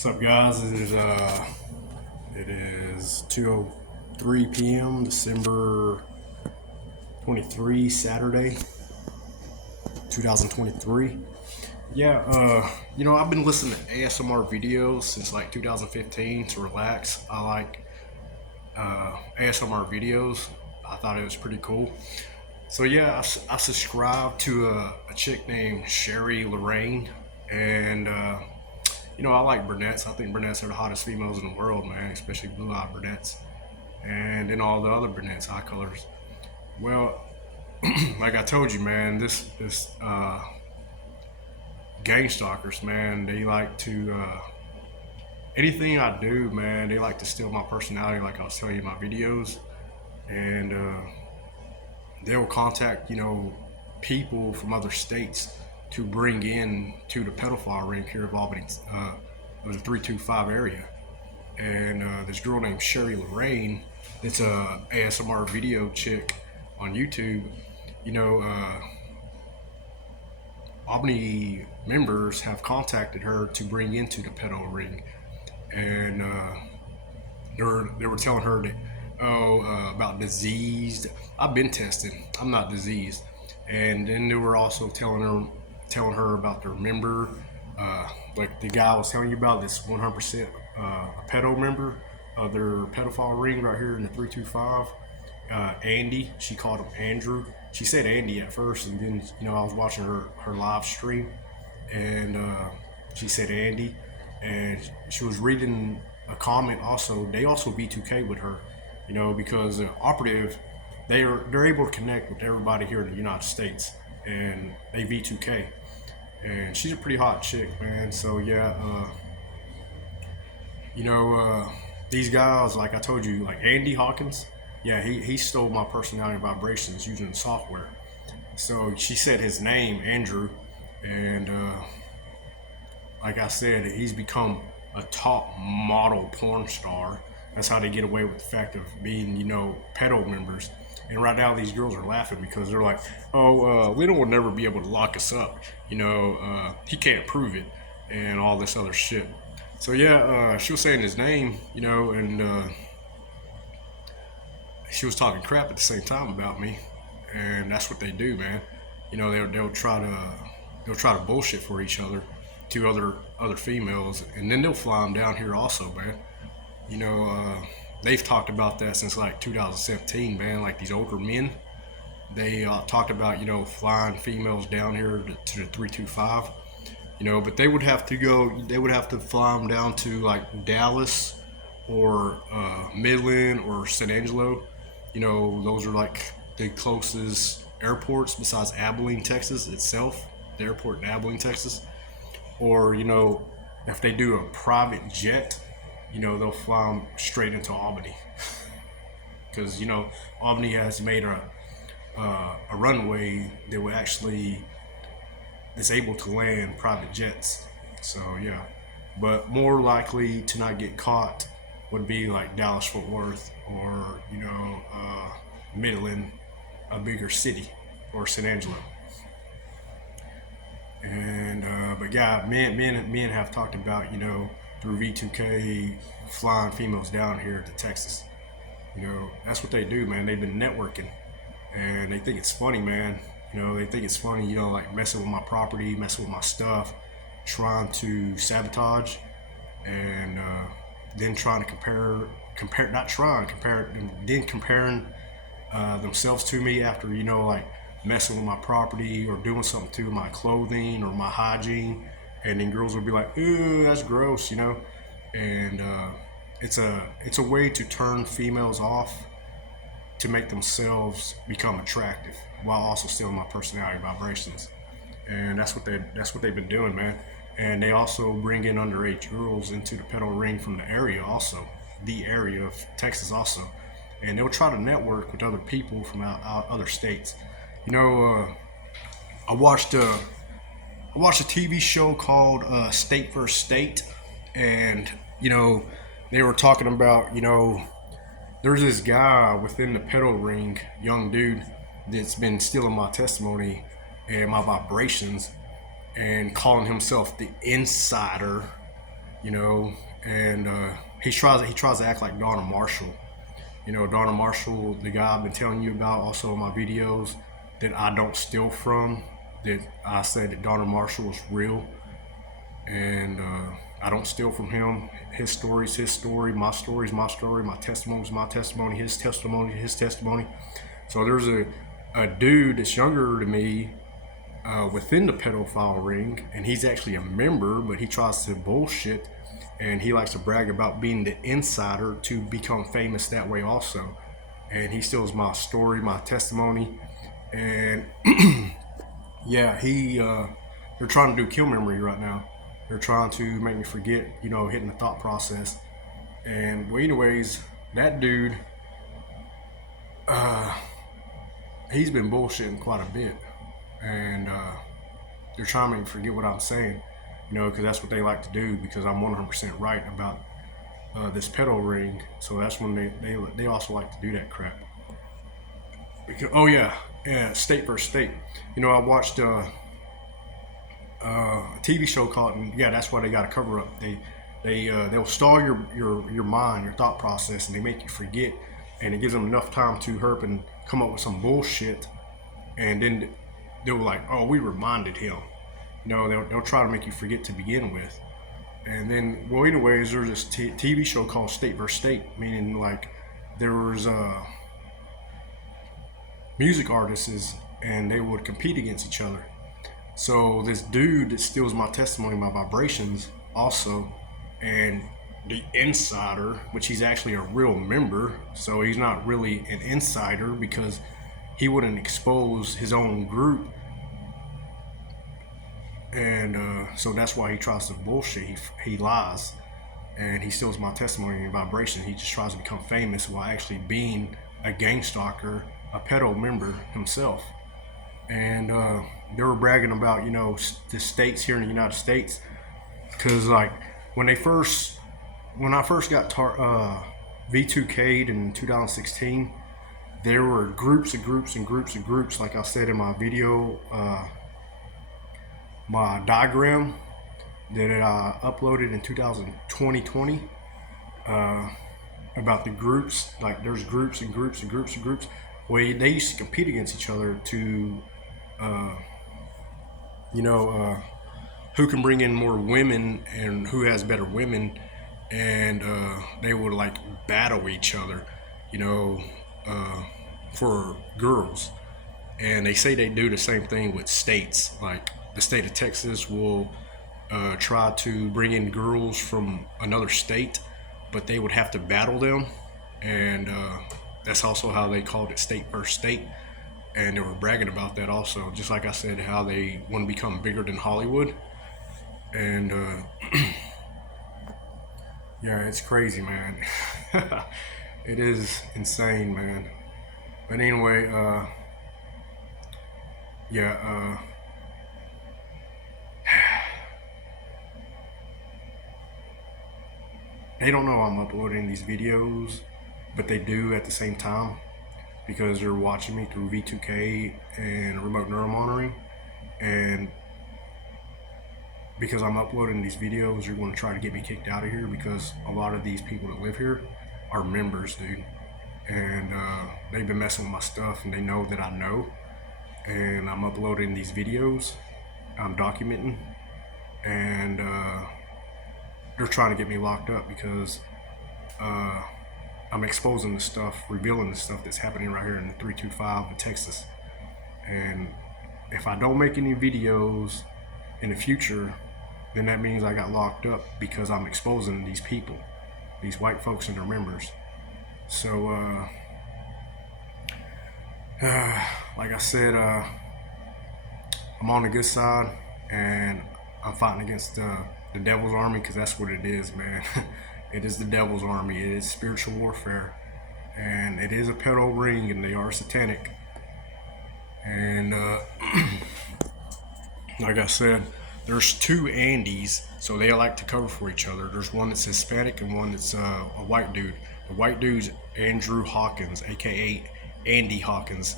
What's up, guys? It is 2:03 p.m. December 23, Saturday, 2023. I've been listening to ASMR videos since like 2015 to relax. I like ASMR videos. I thought it was pretty cool. So I subscribed to a chick named Sherry Lorraine, and I like brunettes. I think brunettes are the hottest females in the world, man, especially blue-eyed brunettes, and then all the other brunettes, eye colors. Well, like I told you, man, this gangstalkers, man, they like to anything I do, man, they like to steal my personality, like I was telling you in my videos, and they'll contact people from other states to bring in to the pedophile ring here of Albany, the 325 area. And this girl named Sherry Lorraine, that's a ASMR video chick on YouTube. Albany members have contacted her to bring into the pedo ring, and they were telling her that about diseased. I've been tested. I'm not diseased. And then they were also telling her about their member, like the guy I was telling you about, this 100% a pedo member of their pedophile ring right here in the 325. Andy, she called him Andrew. She said Andy at first, and then I was watching her live stream, and she said Andy, and she was reading a comment also. They also B2K with her, because the operative, they're able to connect with everybody here in the United States, and they V2K, and she's a pretty hot chick, man. So these guys, like I told you, like Andy Hawkins, he stole my personality vibrations using the software. So she said his name, Andrew, and like I said, he's become a top model porn star. That's how they get away with the fact of being, pedo members. And right now, these girls are laughing because they're like, "Oh, Lena will never be able to lock us up. He can't prove it, and all this other shit." So she was saying his name, and she was talking crap at the same time about me, and that's what they do, man. They'll try to bullshit for each other to other females, and then they'll fly them down here also, man. They've talked about that since like 2017, man. Like these older men, they talked about flying females down here to the 325. But they would have to fly them down to like Dallas or Midland or San Angelo. Those are like the closest airports besides Abilene, Texas itself, the airport in Abilene, Texas. Or, if they do a private jet, they'll fly them straight into Albany. Because, Albany has made a runway that will actually is able to land private jets. So, but more likely to not get caught would be like Dallas Fort Worth or Midland, a bigger city, or San Angelo. And men have talked about through V2K flying females down here to Texas. That's what they do, man. They've been networking, and they think it's funny, man. They think it's funny, like messing with my property, messing with my stuff, trying to sabotage, and then trying to comparing themselves to me after, like messing with my property or doing something to my clothing or my hygiene. And then girls will be like, "Ooh, that's gross," and it's a way to turn females off to make themselves become attractive while also stealing my personality vibrations. And that's what they've been doing, man. And they also bring in underage girls into the pedo ring from the area also, the area of Texas also. And they'll try to network with other people from out other states. I watched a TV show called State vs. State, and they were talking about there's this guy within the pedo ring, young dude, that's been stealing my testimony and my vibrations, and calling himself the insider you know, and he tries to act like Donna Marshall. You know, Donna Marshall, the guy I've been telling you about, also in my videos that I don't steal from. That I say that Donna Marshall is real, and I don't steal from him. His story's his story, my story's my story, my testimony's my testimony, his testimony, his testimony. So there's a dude that's younger than me within the pedophile ring, and he's actually a member, but he tries to bullshit, and he likes to brag about being the insider to become famous that way also. And he steals my story, my testimony, and yeah, they're trying to do kill memory right now. They're trying to make me forget, you know, hitting the thought process. And well, anyways, that dude, he's been bullshitting quite a bit, and they're trying to make me forget what I'm saying, you know, because that's what they like to do. Because I'm 100% right about this pedo ring, so that's when they also like to do that crap. Because, oh yeah, state versus state. You know, I watched a TV show called, and yeah, that's why they got to cover up. They'll stall your mind, your thought process, and they make you forget, and it gives them enough time to herp and come up with some bullshit, and then they'll like, oh, we reminded him. No, they'll try to make you forget to begin with, and then well, anyways, there's this TV show called State versus State, meaning like there was music artists, and they would compete against each other. So this dude that steals my testimony, my vibrations, also, and the insider, which he's actually a real member, so he's not really an insider because he wouldn't expose his own group, and so that's why he tries to bullshit. He lies, and he steals my testimony and vibration. He just tries to become famous while actually being a gangstalker, a pedo member himself. And they were bragging about, you know, the states here in the United States, because like when I first got V2K'd in 2016, there were groups and groups and groups and groups, like I said in my video, my diagram that I uploaded in 2020, about the groups. Like there's groups and groups and groups and groups. Well, they used to compete against each other to who can bring in more women and who has better women, and they would like battle each other, you know, for girls. And they say they do the same thing with states. Like the state of Texas will try to bring in girls from another state, but they would have to battle them, and that's also how they called it state versus state. And they were bragging about that also, just like I said, how they want to become bigger than Hollywood. And yeah, it's crazy, man. It is insane, man. But anyway, yeah, they don't know I'm uploading these videos, but they do at the same time, because they're watching me through V2K and remote neural monitoring. And because I'm uploading these videos, you're going to try to get me kicked out of here, because a lot of these people that live here are members, dude. And they've been messing with my stuff, and they know that I know. And I'm uploading these videos, I'm documenting, and they're trying to get me locked up because I'm exposing the stuff, revealing the stuff that's happening right here in the 325 in Texas. And if I don't make any videos in the future, then that means I got locked up, because I'm exposing these people, these white folks and their members. So, like I said, I'm on the good side, and I'm fighting against the devil's army, because that's what it is, man. It is the devil's army. It is spiritual warfare, and it is a pedo ring, and they are satanic. And like I said, there's two Andys, so they like to cover for each other. There's one that's Hispanic and one that's a white dude. The white dude's Andrew Hawkins, aka Andy Hawkins,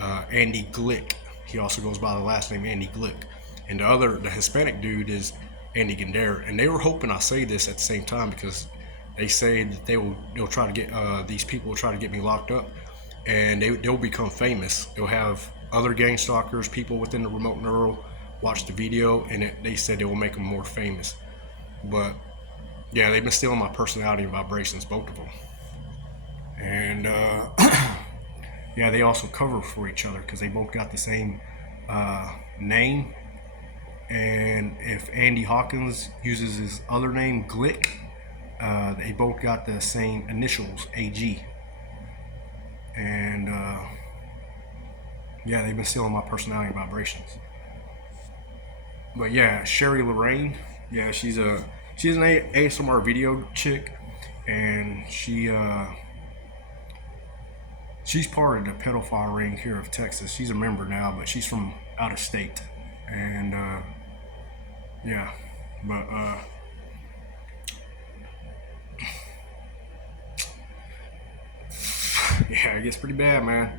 Andy Glick. He also goes by the last name Andy Glick. And the Hispanic dude is Andy Gandera, and they were hoping I say this at the same time because they say that they'll try to get these people will try to get me locked up, and they'll become famous. They'll have other gang stalkers, people within the remote neural, watch the video, and they said it will make them more famous. But yeah, they've been stealing my personality and vibrations, both of them. And yeah, they also cover for each other because they both got the same name. And if Andy Hawkins uses his other name, Glick, they both got the same initials, AG. And yeah, they've been stealing my personality and vibrations. But yeah, Sherry Lorraine, yeah, she's an ASMR video chick, and she's part of the pedophile ring here of Texas. She's a member now, but she's from out of state. And yeah, but yeah, it gets pretty bad, man.